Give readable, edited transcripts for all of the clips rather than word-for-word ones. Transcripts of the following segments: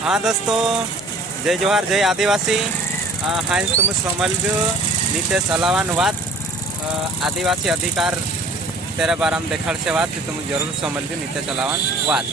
हाँ दोस्तों, जय जोहार, जय आदिवासी। हाँ तुम समझो नीचे चलावान बात आदिवासी अधिकार तेरे बारे में देखा से बात तुम जरूर समझो नीचे चलावान बात।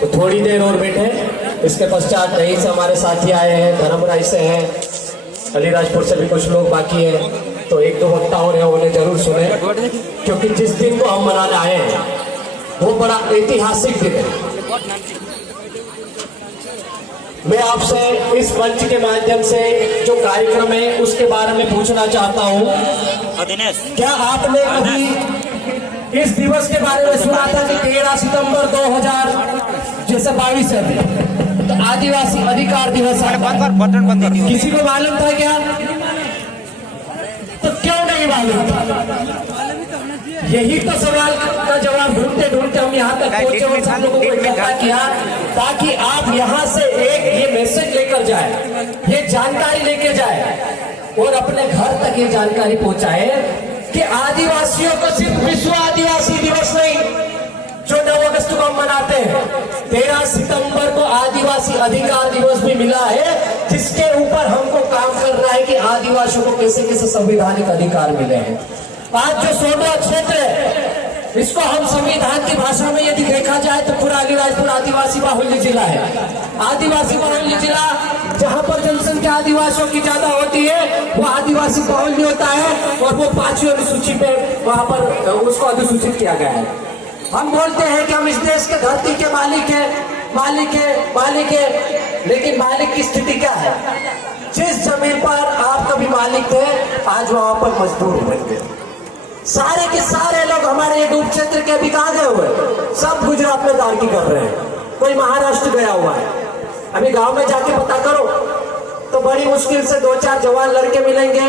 तो थोड़ी देर और बैठे, इसके पश्चात कहीं से हमारे साथी आए हैं, धर्मराज से हैं, अलीराजपुर से भी कुछ लोग बाकी हैं, तो एक दो वक्ता और हैं, उन्हें जरूर सुने, क्योंकि जिस दिन को हम मनाने आए हैं वो बड़ा ऐतिहासिक दिन है। मैं आपसे इस मंच के माध्यम से जो कार्यक्रम है उसके बारे में पूछना चाहता हूँ, क्या आपने कभी इस दिवस के बारे में सुना था कि 13 सितंबर 2022 है तो आदिवासी अधिकार दिवस है? किसी को मालूम था क्या? तो क्यों नहीं मालूम था? यही तो सवाल का जवाब ढूंढते ढूंढते हम यहाँ तक पहुंचे और हम लोगों को इकट्ठा किया ताकि आप यहाँ से एक ये मैसेज लेकर जाए, ये जानकारी लेके जाए और अपने घर तक ये जानकारी पहुंचाए कि आदिवासियों को सिर्फ विश्व आदिवासी दिवस नहीं, जो 9 अगस्त को हम मनाते हैं। 13 सितंबर को आदिवासी अधिकार दिवस भी मिला है, जिसके ऊपर हमको काम करना है कि आदिवासियों को कैसे कैसे संवैधानिक अधिकार मिले हैं। आज जो सोडवा क्षेत्र है, इसको हम संविधान की भाषा में यदि देखा जाए तो पूरा अलीराजपुर आदिवासी बाहुल्य जिला है। आदिवासी बाहुल्य जिला, जहां पर जनसंख्या आदिवासियों की ज्यादा होती है, वो आदिवासी बाहुल्य होता है और वो 5वीं अनुसूची पे वहां पर उसको अधिसूचित किया गया है। हम बोलते हैं कि हम इस देश के धरती के मालिक है, लेकिन मालिक की स्थिति क्या है? जिस जमीन पर आप कभी मालिक थे, आज वहां पर मजदूर बन गए। सारे के सारे लोग हमारे ये डूब क्षेत्र के अभी कहाँ गए हुए? सब गुजरात में दारकी कर रहे हैं, कोई महाराष्ट्र गया हुआ है। अभी गांव में जाके पता करो तो बड़ी मुश्किल से 2-4 जवान लड़के मिलेंगे,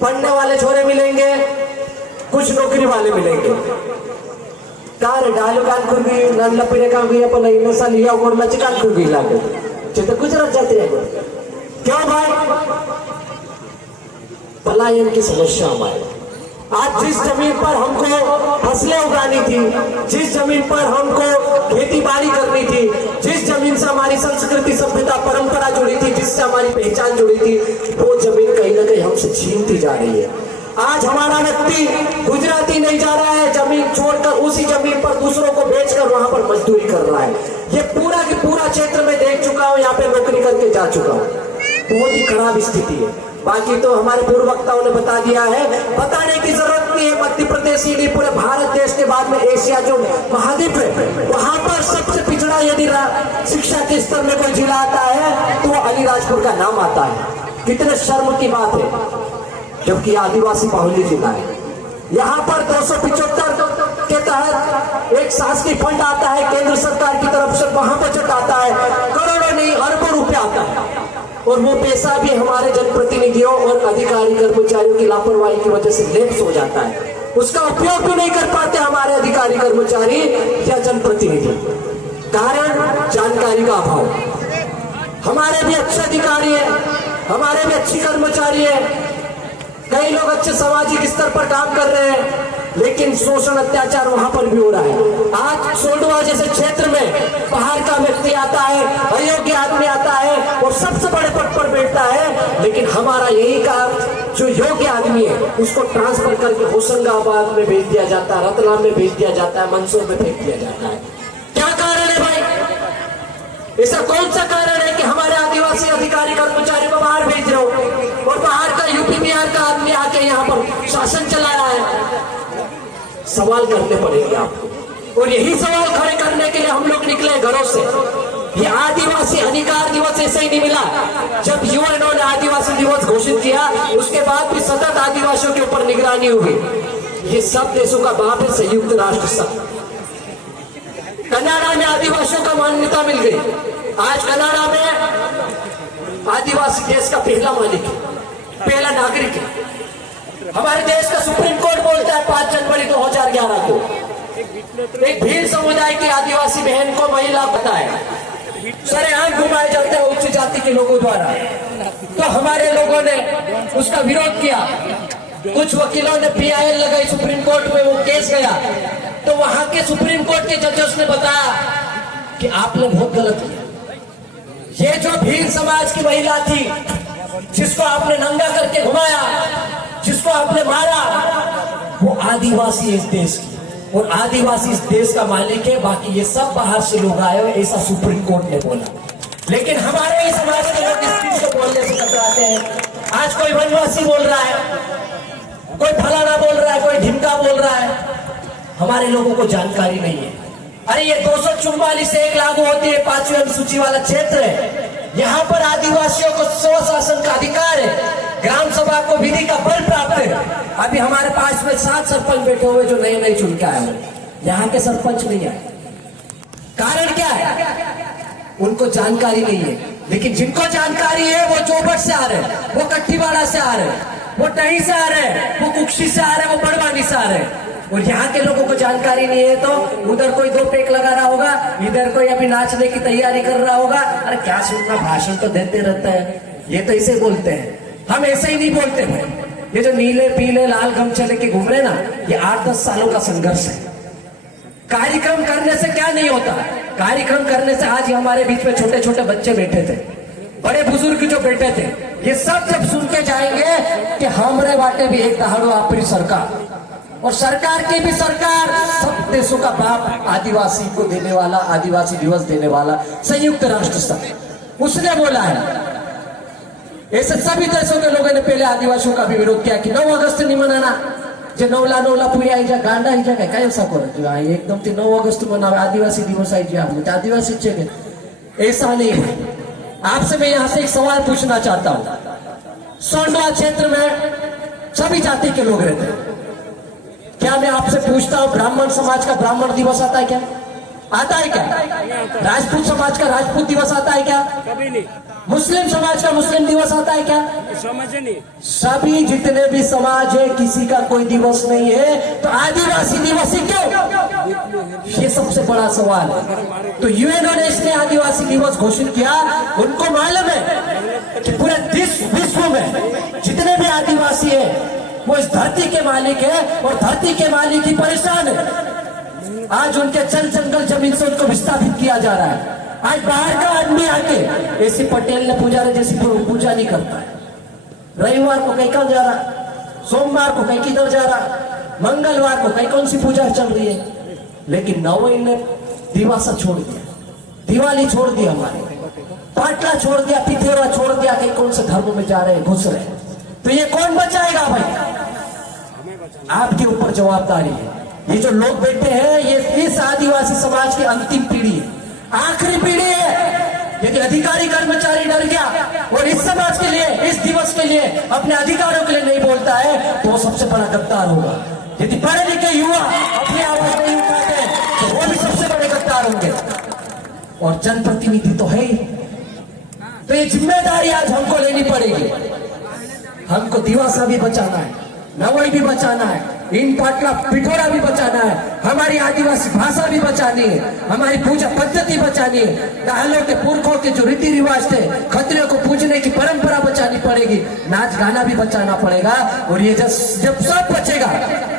पढ़ने वाले छोरे मिलेंगे, कुछ नौकरी वाले मिलेंगे। कार डालू कान खुर्गी नल्ला पीने का भी अपन इन साल लिया और लच कान खुर्गी लागे तो गुजरात जाते हैं। क्यों भाई? पलायन की समस्या हमारी। आज जिस जमीन पर हमको फसलें उगानी थी, जिस जमीन पर हमको खेती बाड़ी करनी थी, जिस जमीन से हमारी संस्कृति सभ्यता परंपरा जुड़ी थी, जिससे हमारी पहचान जुड़ी थी, वो जमीन कहीं ना कहीं हमसे छीनती जा रही है। आज हमारा व्यक्ति गुजराती नहीं जा रहा है, जमीन छोड़कर उसी जमीन पर दूसरों को बेचकर वहां पर मजदूरी कर रहा है। ये पूरा की पूरा क्षेत्र में देख चुका हूं, यहाँ पे नौकरी करके जा चुका हूं। बहुत ही खराब स्थिति है। बाकी तो हमारे पूर्व वक्ताओं ने बता दिया है, बताने की जरूरत नहीं है। मध्य प्रदेश ही नहीं, पूरे भारत देश के बाद में एशिया जो महाद्वीप है, वहां पर सबसे पिछड़ा यदि शिक्षा के स्तर में कोई जिला आता है तो वो अलीराजपुर का नाम आता है। कितने शर्म की बात है, जबकि आदिवासी बाहुल्य जिला है। यहाँ पर 275 के तहत एक शासकीय फंड आता है केंद्र सरकार की तरफ से, वहां बजट आता है, करोड़ों नहीं अरबों रुपया आता है, और वो पैसा भी हमारे जनप्रतिनिधियों और अधिकारी कर्मचारियों की लापरवाही की वजह से लैप्स हो जाता है। उसका उपयोग भी नहीं कर पाते हमारे अधिकारी कर्मचारी या जनप्रतिनिधि। कारण जानकारी का अभाव। हमारे भी अच्छे अधिकारी है, हमारे भी अच्छी कर्मचारी है, कई लोग अच्छे सामाजिक स्तर पर काम कर रहे हैं, लेकिन शोषण अत्याचार वहां पर भी हो रहा है। आज सोडवा जैसे क्षेत्र में बाहर का व्यक्ति आता है, अयोग्य आदमी आता है और सबसे बड़े पद पर बैठता है, लेकिन हमारा यही काम जो योग्य आदमी है उसको ट्रांसफर करके होशंगाबाद में भेज दिया जाता है, रतलाम में भेज दिया जाता है, मंदसौर में भेज दिया जाता है। क्या कारण है भाई? ऐसा कौन सा कारण है कि हमारे आदिवासी अधिकारी कर्मचारी को बाहर भेज रहे हो और बाहर का यूपी बिहार का आदमी आके यहाँ पर शासन चला रहा है? सवाल करने पड़ेंगे आपको, और यही सवाल खड़े करने के लिए हम लोग निकले घरों से। ये आदिवासी अधिकार दिवस ऐसे ही नहीं मिला। जब यूएनओ ने आदिवासी दिवस घोषित किया, उसके बाद भी सतत आदिवासियों के ऊपर निगरानी हुई। ये सब देशों का बाप है संयुक्त राष्ट्र संघ। कनाडा में आदिवासियों का मान्यता मिल गई। आज कनाडा में आदिवासी देश का पहला मालिक है, पहला नागरिक है। हमारे देश का सुप्रीम कोर्ट बोलता है 5 जनवरी 2011 को एक भील समुदाय की आदिवासी बहन को महिला पता है, सरेआम घुमाए जाते हैं उच्च जाति के लोगों द्वारा। तो हमारे लोगों ने उसका विरोध किया, कुछ वकीलों ने PIL लगाई सुप्रीम कोर्ट में, वो केस गया। तो वहां के सुप्रीम कोर्ट के जजेस ने बताया कि आपने बहुत गलत किया। ये जो भील समाज की महिला थी, जिसको आपने नंगा करके घुमाया, जिसको आपने मारा, वो आदिवासी इस देश की, और आदिवासी इस देश का मालिक है। बाकी ये सब बाहर से लोग आए हो, ऐसा सुप्रीम कोर्ट ने बोला। लेकिन हमारे ही समाज के लोग इस चीज को बोलने से कतराते हैं। आज कोई वनवासी बोल रहा है, कोई फलाना बोल रहा है, कोई ढिमका बोल रहा है। हमारे लोगों को जानकारी नहीं है। अरे ये 244 से 1 लागू होती है, 5वीं अनुसूची वाला क्षेत्र है। यहाँ पर आदिवासियों को स्वशासन का अधिकार है, ग्राम सभा को विधि का बल प्राप्त है। अभी हमारे पास में 7 सरपंच बैठे हुए जो नए नए चुन के आए हैं, यहाँ के सरपंच नहीं आए। कारण क्या है? उनको जानकारी नहीं है। लेकिन जिनको जानकारी है वो चौबट से आ रहे हैं, वो कट्टीवाड़ा से आ रहे हैं, वो टही से आ रहे हैं, वो कुक्षी से आ रहे हैं, वो बड़वानी से आ रहे हैं। और यहाँ के लोगों को जानकारी नहीं है, तो उधर कोई 2 टेक लगा रहा होगा, इधर कोई अभी नाचने की तैयारी कर रहा होगा। अरे क्या सुनना, भाषण तो देते रहता है। ये तो ऐसे बोलते हैं, हम ऐसे ही नहीं बोलते भाई। ये जो नीले पीले लाल गमछे लेके घूम रहे ना, ये 8-10 सालों का संघर्ष है। कार्यक्रम करने से क्या नहीं होता, कार्यक्रम करने से आज हमारे बीच में छोटे छोटे बच्चे बैठे थे, बड़े बुजुर्ग जो बैठे थे, ये सब जब सुन के जाएंगे कि हमारे बाटे भी एक दहाड़ो आपरी सरकार, और सरकार की भी सरकार, सब देशों का बाप, आदिवासी को देने वाला, आदिवासी दिवस देने वाला संयुक्त राष्ट्र संघ, उसने बोला है। ऐसे सभी देशों के लोगों ने पहले आदिवासियों का भी विरोध किया कि 9 अगस्त नहीं मनाना, जो नवला पूरी आई जा गांडा ही जाए काय ऐसा करो एकदम 9 अगस्त मनावे आदिवासी दिवस आई जा आदिवासी चाहिए, ऐसा नहीं है। आपसे मैं यहाँ से एक सवाल पूछना चाहता हूँ। सोंडवा क्षेत्र में सभी जाति के लोग रहते हैं, क्या मैं आपसे पूछता हूँ ब्राह्मण समाज का ब्राह्मण दिवस आता है क्या? आता है क्या? राजपूत समाज का राजपूत दिवस आता है क्या? कभी नहीं। मुस्लिम समाज का मुस्लिम दिवस आता है क्या? समझ नहीं। सभी जितने भी समाज है किसी का कोई दिवस नहीं है, तो आदिवासी दिवस ही क्यों? ये सबसे बड़ा सवाल है। तो यूएनओ ने इसने आदिवासी दिवस घोषित किया, उनको मालूम है कि पूरे विश्व में जितने भी आदिवासी है वो इस धरती के मालिक है, और धरती के मालिक ही परेशान है। आज उनके जल जंगल जमीन से उनको विस्थापित किया जा रहा है। आज बाहर का आदमी आके ऐसी पटेल ने पुजारी जैसी पूजा नहीं करता है। रविवार को कहीं कौन जा रहा, सोमवार को कहीं किधर जा रहा, मंगलवार को कहीं कौन सी पूजा चल रही है, लेकिन नवई ने दिवासा छोड़ दिया, दिवाली छोड़ दिया, हमारे पाटला छोड़ दिया, पिथेरा छोड़ दिया, कहीं कौन से धर्म में जा रहे हैं, घुस रहे हैं। तो ये कौन बचाएगा भाई? आपके ऊपर जवाबदारी है। ये जो लोग बैठे हैं ये इस आदिवासी समाज की अंतिम पीढ़ी है, आखिरी पीढ़ी है। यदि अधिकारी कर्मचारी डर गया और इस समाज के लिए, इस दिवस के लिए, अपने अधिकारों के लिए नहीं बोलता है, तो वो सबसे बड़ा गद्दार होगा। यदि पढ़े लिखे युवा अपनी आवाज नहीं उठाते तो वो भी सबसे बड़े गद्दार होंगे। और जनप्रतिनिधि तो है ही, तो ये जिम्मेदारी आज हमको लेनी पड़ेगी। हमको दिवासा भी बचाना है, नवई भी बचाना है, इन पाटला पिठोरा भी बचाना है, हमारी आदिवासी भाषा भी बचानी है, हमारी पूजा पद्धति बचानी है, दाहलों के पुरखों के जो रीति रिवाज थे, खतरे को पूजने की परंपरा बचानी पड़ेगी, नाच गाना भी बचाना पड़ेगा। और ये जब सब बचेगा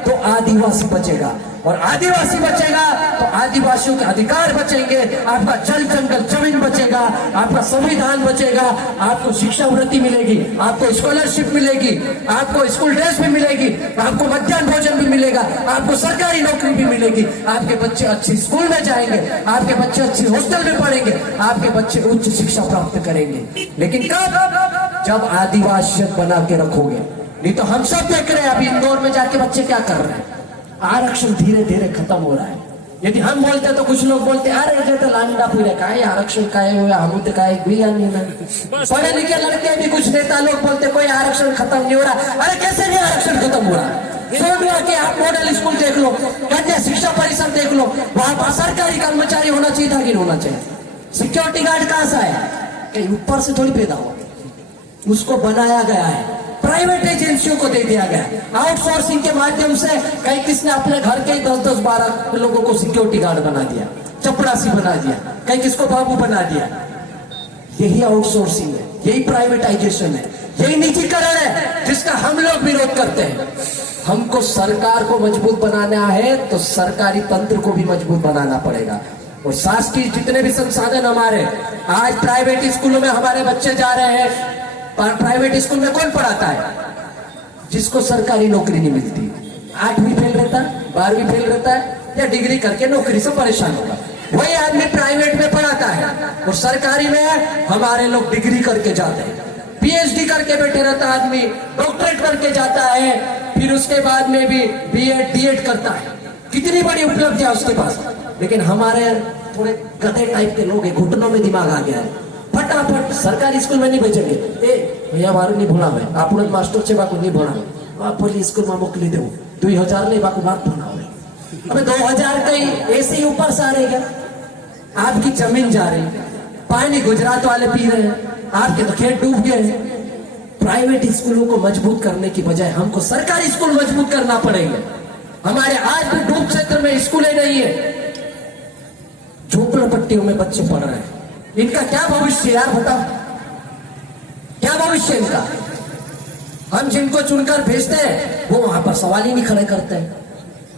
तो आदिवासी बचेगा, और आदिवासी बचेगा तो आदिवासियों के अधिकार बचेंगे, आपका जल जंगल जमीन बचेगा, आपका संविधान बचेगा, आपको शिक्षावृत्ति मिलेगी, आपको स्कॉलरशिप मिलेगी, आपको स्कूल ड्रेस भी मिलेगी, आपको मध्याह्न भोजन भी मिलेगा, आपको सरकारी नौकरी भी मिलेगी, आपके बच्चे अच्छे स्कूल में जाएंगे, आपके बच्चे अच्छे हॉस्टल में पढ़ेंगे, आपके बच्चे उच्च शिक्षा प्राप्त करेंगे। लेकिन कब? जब आदिवासियत बना के रखोगे। नहीं तो हम सब देख रहे हैं अभी इंदौर में जाके बच्चे क्या कर रहे हैं, आरक्षण धीरे धीरे खत्म हो रहा है। यदि हम बोलते तो कुछ लोग बोलते अरे जे तो लांडा पूरे काय आरक्षण काय हुआ, हम तो काय गुया नहीं ना। पढ़े लिखे लड़के भी कुछ नेता लोग बोलते कोई आरक्षण खत्म नहीं हो रहा। अरे कैसे नहीं आरक्षण खत्म हो रहा? सोडवा के आप मॉडल स्कूल देख लो, कन्या शिक्षा परिषद देख लो, वहां पर सरकारी कर्मचारी होना चाहिए था कि नहीं होना चाहिए? सिक्योरिटी गार्ड कहां से आया? कहीं ऊपर से थोड़ी पैदा हुआ, उसको बनाया गया है, प्राइवेट एजेंसियों को दे दिया गया। आउटसोर्सिंग के माध्यम से कहीं किसने अपने घर के 10-10, 12 लोगों को सिक्योरिटी गार्ड बना दिया, चपरासी बना दिया, कहीं किसको बाबू बना दिया। यही आउटसोर्सिंग है, यही प्राइवेटाइजेशन है, यही निजीकरण है जिसका हम लोग विरोध करते हैं। हमको सरकार को मजबूत बनाना है तो सरकारी तंत्र को भी मजबूत बनाना पड़ेगा। और शासकीय जितने भी संसाधन हमारे, आज प्राइवेट स्कूलों में हमारे बच्चे जा रहे हैं, प्राइवेट स्कूल में कौन पढ़ाता है? जिसको सरकारी नौकरी नहीं मिलती, 8वीं फेल रहता है, 12वीं फेल रहता है, या डिग्री करके नौकरी से परेशान होगा, वही आदमी प्राइवेट में पढ़ाता है। और सरकारी में हमारे लोग डिग्री करके जाते हैं, पीएचडी करके बैठे रहता आदमी, डॉक्टरेट करके जाता है, फिर उसके बाद में भी बीएड डीएड करता है, कितनी बड़ी उपलब्धि है उसके पास। लेकिन हमारे थोड़े गधे टाइप के लोग हैं, घुटनों में दिमाग आ गया है, फटाफट सरकारी स्कूल में नहीं भेजेंगे। ए भैया मारू नहीं भोणावे, આપણો માસ્ટર છે બાકુ નહીં ભણાવે, પોલી સ્કૂલમાં મોકલી દેવું, 2000 नहीं बाकू बात भणावे। अबे 2000 कहीं ऐसे ही ऊपर से आ रहेगा, आपकी जमीन जा रही, पानी गुजरात वाले पी रहे हैं, आपके तो खेत डूब गए हैं। प्राइवेट स्कूलों को मजबूत करने की बजाय हमको सरकारी स्कूल मजबूत करना पड़ेगा। हमारे आज भी डूब क्षेत्र में स्कूलें नहीं है, झोपड़पट्टियों में बच्चे पढ़ रहे हैं, इनका क्या भविष्य यार बताओ, क्या भविष्य इनका? हम जिनको चुनकर भेजते हैं वो वहां पर सवाल ही नहीं खड़े करते हैं।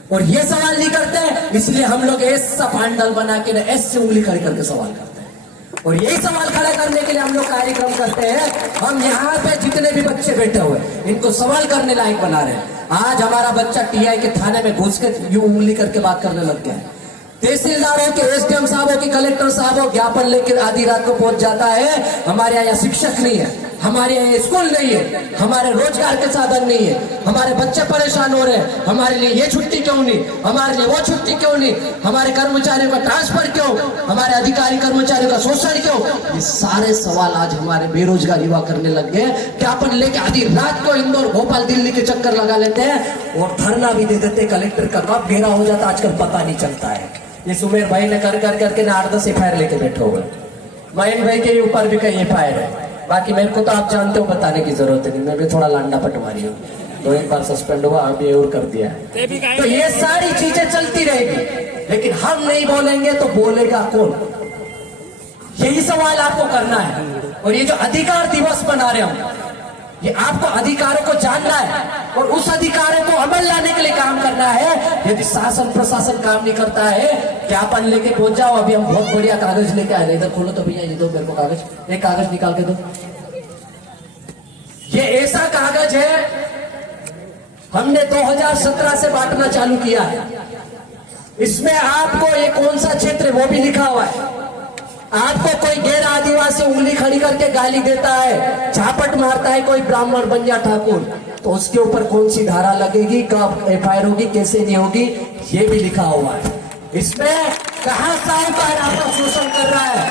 और ये सवाल नहीं करते, इसलिए हम लोग ऐसा पांडल बना के ना ऐसे उंगली खड़ी करके सवाल करते हैं। और यही सवाल खड़ा करने के लिए हम लोग कार्यक्रम करते हैं। हम यहाँ पे जितने भी बच्चे बैठे हुए इनको सवाल करने लायक बना रहे हैं। आज हमारा बच्चा टीआई के थाने में घुस के यूं उंगली करके बात करने लग गया है। तहसीलदारों के, एसडीएम साहबों की, कलेक्टर साहबों ज्ञापन लेकर आधी रात को पहुंच जाता है। हमारे यहाँ शिक्षक नहीं है, हमारे यहाँ स्कूल नहीं है, हमारे रोजगार के साधन नहीं है, हमारे बच्चे परेशान हो रहे हैं। हमारे लिए ये छुट्टी क्यों नहीं, हमारे लिए वो छुट्टी क्यों नहीं, हमारे कर्मचारियों का ट्रांसफर क्यों, हमारे अधिकारी कर्मचारियों का शोषण क्यों। ये सारे सवाल आज हमारे बेरोजगार युवा करने लग गए। ज्ञापन लेके आधी रात को इंदौर, भोपाल, दिल्ली के चक्कर लगा लेते हैं और धरना भी दे देते। कलेक्टर का कब घेरा हो जाता आजकल पता नहीं चलता है। ये सुमेर भाई ने कर करके ना 8-10 एफआईआर लेके बैठे हुए। मयन भाई के ऊपर भी कई एफआईआर है। बाकी मेरे को तो आप जानते हो, बताने की जरूरत नहीं, मैं भी थोड़ा लांडा पटवारी हूँ। 2-1 बार सस्पेंड हुआ, अभी और कर दिया है। तो ये सारी चीजें चलती रहेगी, लेकिन हम नहीं बोलेंगे तो बोलेगा कौन? यही सवाल आपको करना है। और ये जो अधिकार दिवस बना रहे हो, ये आपको अधिकारों को जानना है और उस अधिकारों को अमल लाने के लिए काम करना है। यदि शासन प्रशासन काम नहीं करता है, ज्ञापन लेके पहुंच जाओ। अभी हम बहुत बढ़िया कागज लेके आए, इधर खोलो तो भैया, ये दो मेरे को कागज, एक कागज निकाल के दो। ये ऐसा कागज है, हमने 2017 से बांटना चालू किया है। इसमें आपको ये कौन सा क्षेत्र है वो भी लिखा हुआ है। आपको कोई गैर आदिवासी उंगली खड़ी करके गाली देता है, झापट मारता है कोई ब्राह्मण बंजा ठाकुर, तो उसके ऊपर कौन सी धारा लगेगी, कब एफआईआर होगी, कैसे नहीं होगी, ये भी लिखा हुआ है। इसमें कहां साहूकार आपका शोषण कर रहा है,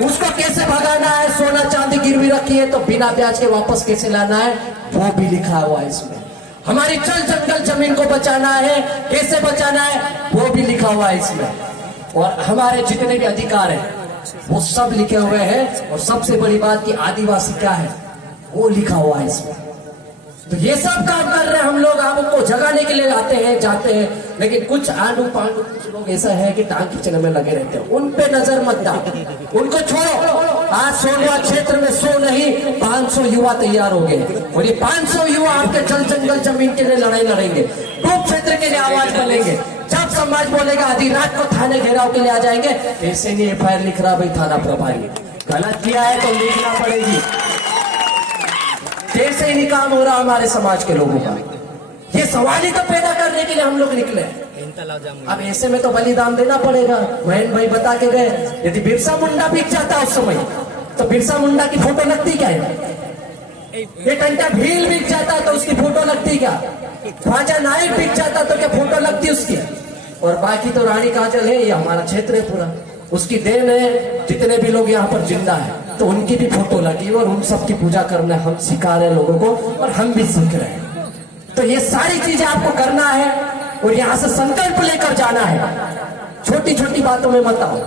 उसको कैसे भगाना है, सोना चांदी गिरवी रखी है तो बिना ब्याज के वापस कैसे लाना है, वो भी लिखा हुआ है इसमें। हमारी जल जंगल जमीन को बचाना है, कैसे बचाना है, वो भी लिखा हुआ है इसमें। और हमारे जितने भी अधिकार है वो सब लिखे हुए हैं। और सबसे बड़ी बात कि आदिवासी क्या है वो लिखा हुआ है इसमें। तो ये सब काम कर रहे हैं हम लोग, आपको जगाने के लिए आते हैं, जाते हैं, लेकिन कुछ आंडू पांडू कुछ लोग ऐसा है कि टांग खींचने में लगे रहते हैं। उन पे नजर मत डालो, उनको छोड़ो। आज सोनभद्र क्षेत्र में 100 नहीं 500 युवा तैयार हो गए और ये 500 युवा आपके जल जंगल जमीन के लिए लड़ाई लड़ेंगे, डूब क्षेत्र के लिए आवाज बनेंगे। जब समाज बोलेगा आधी रात को थाने घेराव के लिए आ जाएंगे। ऐसे नहीं एफआईआर लिख रहा भाई थाना प्रभारी, गलत किया है तो लिखना पड़ेगी। कैसे ही नहीं काम हो रहा हमारे समाज के लोगों का। ये सवाल ही तो पैदा करने के लिए हम लोग निकले। अब ऐसे में तो बलिदान देना पड़ेगा। महेंद्र भाई बता के गए, यदि बिरसा मुंडा बिक जाता उस समय तो बिरसा मुंडा की फोटो लगती क्या है? ये टंटा भील बिक जाता तो उसकी फोटो लगती क्या? ख्वाजा नाइक बिक जाता तो क्या फोटो लगती उसकी? और बाकी तो रानी काजल है, ये हमारा क्षेत्र है पूरा, उसकी देन है। जितने भी लोग यहाँ पर जिंदा है तो उनकी भी फोटो लगी और उन सब की पूजा करना हम सिखा रहे हैं लोगों को और हम भी सीख रहे हैं। तो ये सारी चीजें आपको करना है और यहाँ से संकल्प लेकर जाना है। छोटी छोटी बातों में मत आओ।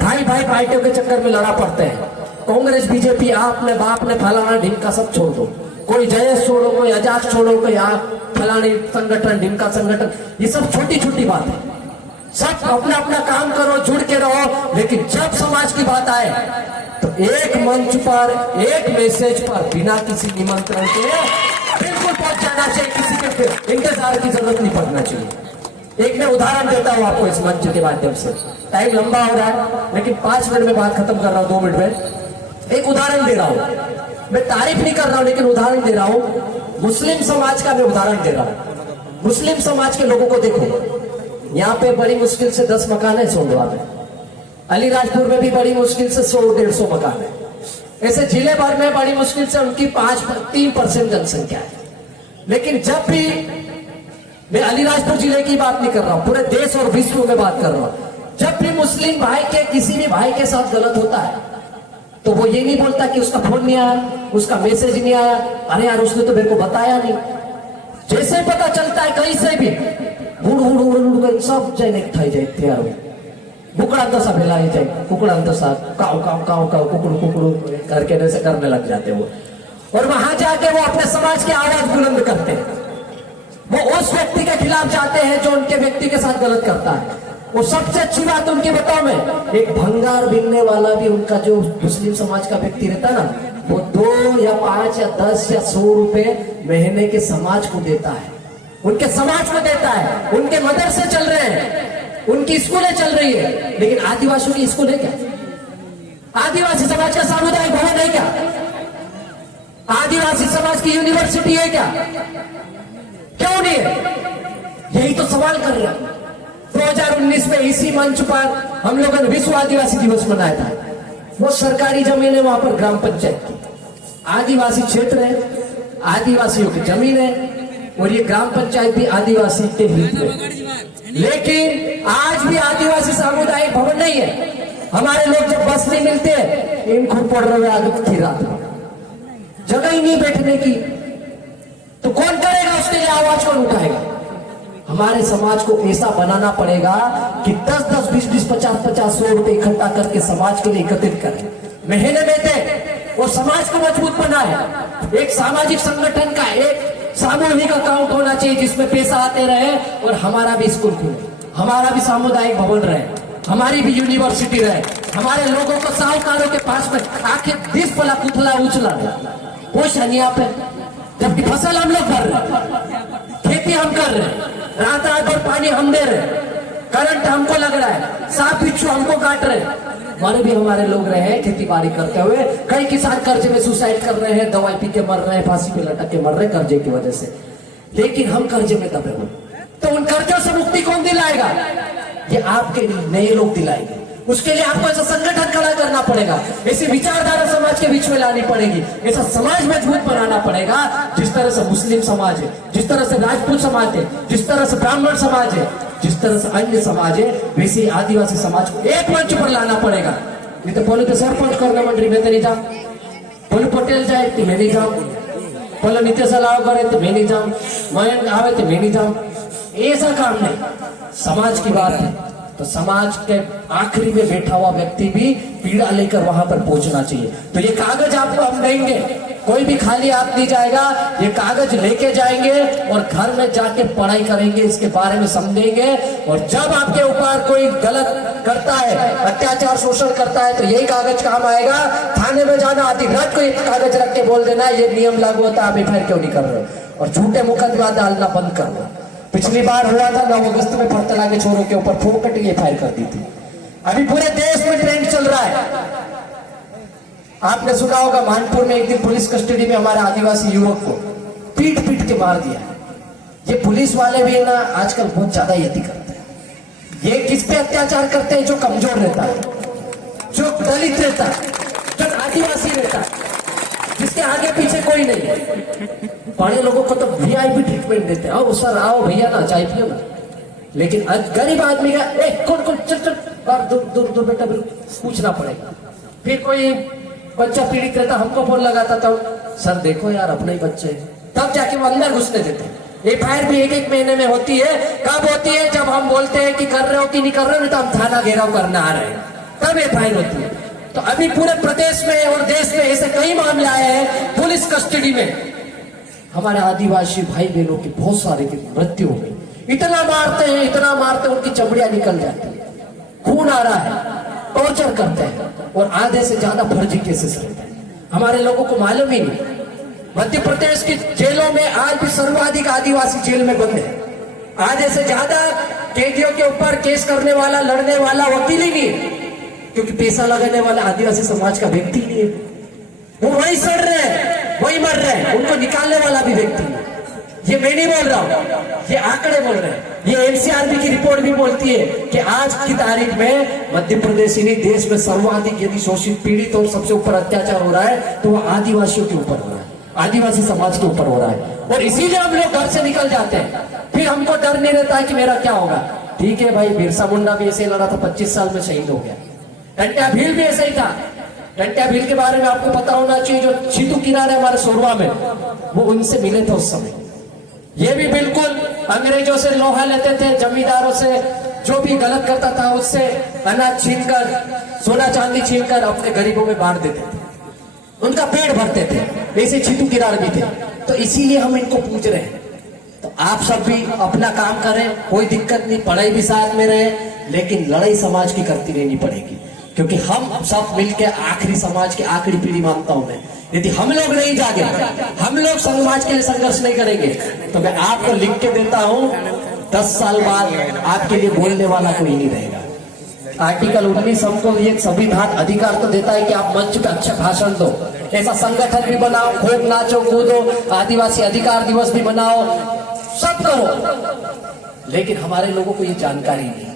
भाई पार्टियों के चक्कर में लड़ा पड़ते हैं। कांग्रेस बीजेपी आपने बाप ने फलाना ढिमका सब छोड़ दो। कोई जयेश छोड़ो, कोई आजाद छोड़ो, कोई आप फलानी संगठन ढिमका संगठन, ये सब छोटी छोटी बात है। सब अपना अपना काम करो, जुड़ के रहो। लेकिन जब समाज की बात आए तो एक मंच पर, एक मैसेज पर बिना किसी निमंत्रण के बिल्कुल पहुंच जाना चाहिए। किसी के इंतजार की जरूरत नहीं पड़ना चाहिए। एक मैं उदाहरण देता हूं आपको इस मंच के माध्यम से। टाइम लंबा हो रहा है लेकिन 5 मिनट में बात खत्म कर रहा हूं, 2 मिनट में। एक उदाहरण दे रहा हूं, मैं तारीफ नहीं कर रहा हूं लेकिन उदाहरण दे रहा हूं। मुस्लिम समाज का मैं उदाहरण दे रहा हूं। मुस्लिम समाज के लोगों को देखो, यहाँ पे बड़ी मुश्किल से 10 मकान है सोंदवा में, अलीराजपुर में भी बड़ी मुश्किल से 100-150 मकान है। ऐसे जिले भर में बड़ी मुश्किल से उनकी 3% जनसंख्या है। लेकिन जब भी, मैं अलीराजपुर जिले की बात नहीं कर रहा हूं, पूरे देश और विश्व में बात कर रहा हूं, जब भी मुस्लिम भाई के किसी भी भाई के साथ गलत होता है तो वो ये नहीं बोलता कि उसका फोन नहीं आया, उसका मैसेज नहीं आया, अरे यार उसने तो मेरे को बताया नहीं। जैसे पता चलता है कहीं से भी सब जैन एक थाई जाए थे यार, बुकड़ा सा फैलाई जाए, कुकड़ा सा काव काव काव काव कुकड़ू कुकड़ू करके ऐसे करने लग जाते वो। और वहां जाके वो अपने समाज की आवाज बुलंद करते हैं। वो उस व्यक्ति के खिलाफ जाते हैं जो उनके व्यक्ति के साथ गलत करता है। वो सबसे अच्छी बात उनके बताओ में, एक भंगार बिनने वाला भी उनका जो मुस्लिम समाज का व्यक्ति रहता है ना, वो 2 या 5 या 10 या 100 रुपए महीने के समाज को देता है। उनके समाज को देता है, उनके मदरसे चल रहे हैं, उनकी स्कूलें चल रही है। लेकिन आदिवासियों की स्कूल है क्या? आदिवासी समाज का सामुदायिक भवन है क्या? आदिवासी समाज की यूनिवर्सिटी है क्या? क्यों नहीं है? यही तो सवाल कर रहे हैं। 2019 में इसी मंच पर हम लोगों ने विश्व आदिवासी दिवस मनाया था। वो सरकारी जमीन है, वहां पर ग्राम पंचायत की आदिवासी क्षेत्र है, आदिवासियों की जमीन है, और ये ग्राम पंचायत भी आदिवासी के हित में। लेकिन आज भी आदिवासी सामुदायिक भवन नहीं है। हमारे लोग जब बस नहीं मिलते इन खूब पड़ रहे आदत थी, रात में जगह ही नहीं बैठने की, तो कौन करेगा? उसके लिए आवाज कौन उठाएगा? हमारे समाज को ऐसा बनाना पड़ेगा कि 10-10, 20-20, 50-50, 100 रुपए इकट्ठा करके समाज के लिए एकत्रित करें, महीने में दे और समाज को मजबूत बनाए। एक सामाजिक संगठन का एक सामूहिक अकाउंट होना चाहिए जिसमें पैसा आते रहे और हमारा भी स्कूल खुले, हमारा भी सामुदायिक भवन रहे, हमारी भी यूनिवर्सिटी रहे, हमारे लोगों को साहूकारों के पास में आके 20 पला पुतला उछला पोषण यहाँ पे, जबकि फसल हम लोग कर रहे हैं, खेती हम कर रहे हैं, रात रात भर पानी हम दे रहे हैं, करंट हमको लग रहा है, सांप बिच्छू हमको काट रहे हैं, मरे भी हमारे लोग रहे हैं खेती बाड़ी करते हुए। कई किसान कर्जे में सुसाइड कर रहे हैं, दवाई पी के मर रहे हैं, फांसी पे लटक के मर रहे हैं कर्जे की वजह से। लेकिन हम कर्जे में दबे हुए, तो उन कर्जों से मुक्ति कौन दिलाएगा? ये आपके नए लोग दिलाएंगे। उसके लिए आपको ऐसा संगठन खड़ा करना पड़ेगा, ऐसी विचारधारा समाज के बीच में लानी पड़ेगी, ऐसा समाज मजबूत बनाना पड़ेगा जिस तरह से मुस्लिम समाज है, जिस तरह से राजपूत समाज है, जिस तरह से ब्राह्मण समाज है, जिस तरह से अन्य समाज है, वैसे आदिवासी समाज को एक मंच पर लाना पड़ेगा। नहीं तो बोले तो सरपंच करना मंत्री में तो नहीं जाऊं, बोले पटेल जाए तो मैं नहीं जाऊं, बोले नीतीश लाव करे तो मैं नहीं जाऊं, मैं आवे तो मैं नहीं जाऊं, ऐसा काम नहीं। समाज की बात है तो समाज के आखिरी में बैठा हुआ व्यक्ति भी पीड़ा लेकर वहां पर पहुंचना चाहिए। तो ये कागज आपको हम देंगे, कोई भी खाली हाथ नहीं जाएगा, ये कागज लेके जाएंगे और घर में जाके पढ़ाई करेंगे, इसके बारे में समझेंगे। और जब आपके ऊपर कोई गलत करता है, अत्याचार शोषण करता है, तो यही कागज काम आएगा। थाने में जाना, आधी रात को एक कागज रख के बोल देना ये नियम लागू होता है, आप एफआईआर क्यों नहीं कर रहे? और झूठे मुकदमा डालना बंद कर दो। पिछली बार हुआ था 9 अगस्त में फरतला के छोरों के ऊपर फोकट एफआईआर कर दी थी। अभी पूरे देश में ट्रेंड चल रहा है। आपने सुना होगा मानपुर में एक दिन पुलिस कस्टडी में हमारे आदिवासी युवक को पीट पीट के मार दिया। ये पुलिस वाले भी है ना आजकल बहुत ज्यादा यति करते हैं। ये किस पे अत्याचार करते हैं? जो कमजोर रहता है, जो दलित रहता है, जो आदिवासी रहता है, जिसके आगे पीछे कोई नहीं है। बड़े लोगों को तो वीआईपी ट्रीटमेंट देते हैं, आओ सर आओ भैया ना चाय पियो ना। लेकिन गरीब आदमी का कौन चल चल दूर बेटा पूछना पड़ेगा। फिर कोई बच्चा पीड़ित रहता, हमको फोन लगाता था, सर देखो यार अपने ही बच्चे, तब जाके वो अंदर घुसने देते। एफआईआर भी 1-1 महीने में होती है। कब होती है? जब हम बोलते हैं कि कर रहे हो कि नहीं कर रहे हो, नहीं तो हम थाना घेराव करने आ रहे हैं, तब एफआईआर होती है। तो अभी पूरे प्रदेश में और देश में ऐसे कई मामले आए हैं पुलिस कस्टडी में। हमारे आदिवासी भाई बहनों की बहुत सारे की मृत्यु हो गई। इतना मारते हैं, इतना मारते हैं, उनकी चमड़ियां निकल जाती है, खून आ रहा है, टॉर्चर करते हैं, और आधे से ज्यादा फर्जी केसेस रहते हैं। हमारे लोगों को मालूम ही नहीं। मध्य प्रदेश की जेलों में आज भी सर्वाधिक आदिवासी जेल में बंद है। आधे से ज्यादा कैदियों के ऊपर केस करने वाला, लड़ने वाला वकील ही नहीं है, क्योंकि पैसा लगाने वाला आदिवासी समाज का व्यक्ति नहीं है। वो वही सड़ रहे हैं, वही मर रहे हैं, उनको निकालने वाला भी व्यक्ति है। ये मैं नहीं बोल रहा हूं, ये आंकड़े बोल रहे हैं। ये एनसीआरबी की रिपोर्ट भी बोलती है कि आज की तारीख में मध्य प्रदेश ही नहीं देश में सर्वाधिक यदि शोषित, पीड़ित और सबसे ऊपर अत्याचार हो रहा है तो वह आदिवासियों के ऊपर हो रहा है, आदिवासी समाज के ऊपर हो रहा है। और इसीलिए हम लोग घर से निकल जाते हैं, फिर हमको डर नहीं रहता है कि मेरा क्या होगा। ठीक है भाई, बिरसा मुंडा भी ऐसे ही लड़ा था, 25 साल में शहीद हो गया। टंट्या भील भी ऐसा ही था। टंट्या भील के बारे में आपको पता होना चाहिए, जो सीतू किनारे हमारे सोरवा में, वो उनसे मिले थे उस समय। ये भी बिल्कुल अंग्रेजों से लोहा लेते थे, जमींदारों से, जो भी गलत करता था उससे अनाज छीनकर, सोना चांदी छीनकर अपने गरीबों में बांट देते थे, उनका पेट भरते थे। वैसे सीतू किनारे भी थे। तो इसीलिए हम इनको पूछ रहे हैं। तो आप सब भी अपना काम करें, कोई दिक्कत नहीं, पढ़ाई भी साथ में रहे, लेकिन लड़ाई समाज की करती रहनी पड़ेगी, क्योंकि हम सब मिलकर आखिरी समाज की आखिरी पीढ़ी मानता हूं मैं, यदि हम लोग नहीं जागे, हम लोग समाज के लिए संघर्ष नहीं करेंगे, तो मैं आपको लिख के देता हूं 10 साल बाद आपके लिए बोलने वाला कोई नहीं रहेगा। आर्टिकल 19 हमको ये संविधान अधिकार तो देता है कि आप मंच पे अच्छा भाषण दो, ऐसा संगठन भी बनाओ, खूब नाचो कूदो, आदिवासी अधिकार दिवस भी मनाओ, सब करो, लेकिन हमारे लोगों को ये जानकारी नहीं।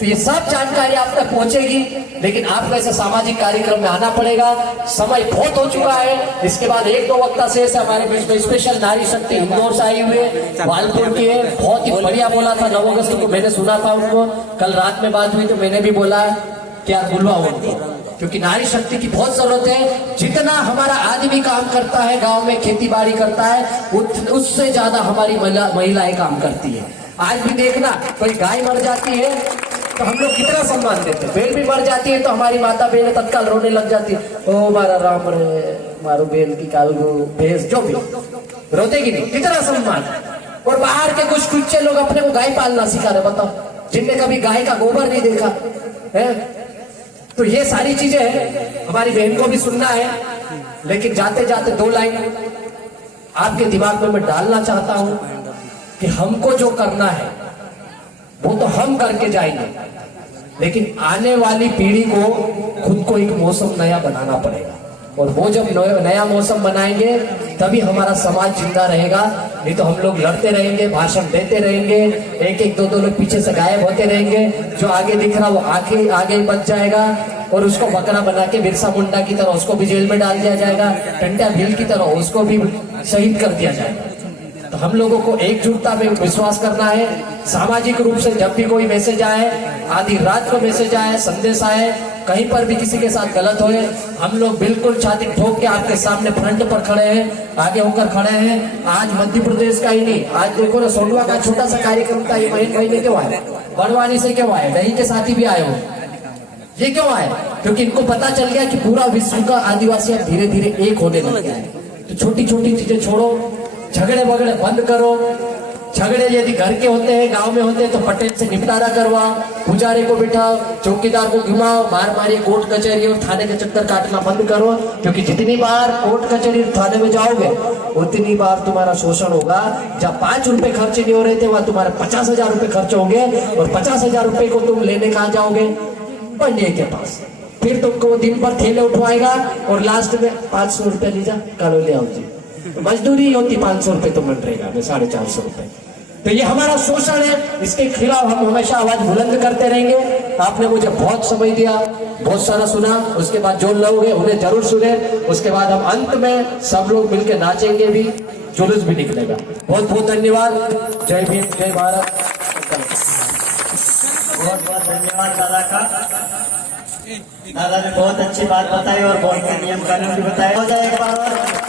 तो ये सब जानकारी आप तक पहुंचेगी, लेकिन आपको ऐसे सामाजिक कार्यक्रम में आना पड़ेगा। समय बहुत हो चुका है। इसके बाद 1-2 वक्ता शेष है हमारे बीच में। स्पेशल नारी शक्ति इंदौर से आई हुई है, वालपुर की है, बहुत ही बढ़िया बोला था। 9 अगस्त को मैंने सुना था उनको, कल रात में बात हुई तो मैंने भी बोला क्या बुलवाओ उनको, क्योंकि नारी शक्ति की बहुत जरूरत है। जितना हमारा आदमी काम करता है गांव में, खेती बाड़ी करता है, उससे ज्यादा हमारी महिलाएं काम करती है। आज भी देखना, कोई गाय मर जाती है तो हम लोग कितना सम्मान देते हैं, बेल भी मर जाती है तो हमारी माता बहन तत्काल रोने लग जाती है, ओ मारा राम रे, मारो बेल की काल भैंस, जो भी रोते की नहीं, कितना सम्मान। और बाहर के कुछ कुछ लोग अपने को गाय पालना सिखा रहे, बताओ, जिनने कभी गाय का गोबर नहीं देखा है। तो ये सारी चीजें हमारी बहन को भी सुनना है। लेकिन जाते जाते 2 लाइन आपके दिमाग में मैं डालना चाहता हूं कि हमको जो करना है वो तो हम करके जाएंगे, लेकिन आने वाली पीढ़ी को खुद को एक मौसम नया बनाना पड़ेगा। और वो जब नया मौसम बनाएंगे तभी हमारा समाज जिंदा रहेगा। नहीं तो हम लोग लड़ते रहेंगे, भाषण देते रहेंगे, 1-1, 2-2 लोग पीछे से गायब होते रहेंगे। जो आगे दिख रहा वो आगे आगे बच जाएगा और उसको बकरा बना के बिरसा मुंडा की तरह उसको भी जेल में डाल दिया जाएगा, टंटा भील की तरह उसको भी शहीद कर दिया जाएगा। तो हम लोगों को एकजुटता में विश्वास करना है। सामाजिक रूप से जब भी कोई मैसेज आए, आधी रात को मैसेज आए, संदेश आए, कहीं पर भी किसी के साथ गलत होए, हम लोग बिल्कुल छाती ठोक के आपके सामने फ्रंट पर खड़े हैं, आगे होकर खड़े हैं। आज मध्य प्रदेश का ही नहीं, आज देखो ना सोनवा का छोटा सा कार्यक्रम था, ये महीन भाई ने क्यों आए, बड़वानी से क्यों आए, दही के साथी भी आए हो, ये क्यों आए? क्योंकि इनको पता चल गया कि पूरा विश्व का आदिवासी अब धीरे धीरे एक होने लग गया है। तो छोटी छोटी चीजें छोड़ो, झगड़े वगड़े बंद करो। झगड़े यदि घर के होते हैं, गांव में होते हैं, तो पटेल से निपटारा करवाओ, पुजारी को बिठाओ, चौकीदार को घुमाओ, मार मारी कोर्ट कचहरी और थाने के चक्कर काटना बंद करो। क्योंकि जितनी बार कोर्ट कचहरी थाने में जाओगे उतनी बार तुम्हारा शोषण होगा। जब 5 रुपए खर्च नहीं हो रहे थे वहां तुम्हारे 50,000 रुपए खर्च होंगे, और 50,000 रुपए को तुम लेने कहाँ जाओगे? पंडित के पास। फिर तुमको दिन भर थैले उठवाएगा और लास्ट में 500 रुपया लीजा, कालो ले आओ जी। मजदूरी होती 500 रुपए तो मनरेगा में 450 रुपए। तो ये हमारा शोषण है, इसके खिलाफ हम हमेशा आवाज बुलंद करते रहेंगे। आपने मुझे बहुत समय दिया, बहुत सारा सुना, उसके बाद जो लोग हैं उन्हें जरूर सुने। उसके बाद हम अंत में सब लोग मिलकर नाचेंगे भी, जुलूस भी निकलेगा। बहुत बहुत धन्यवाद। जय भीम, जय भारत। बहुत बहुत धन्यवाद दादा का। दादा ने बहुत अच्छी बात बताई और बहुत नियम कानून भी बताया। हो जाए एक बार और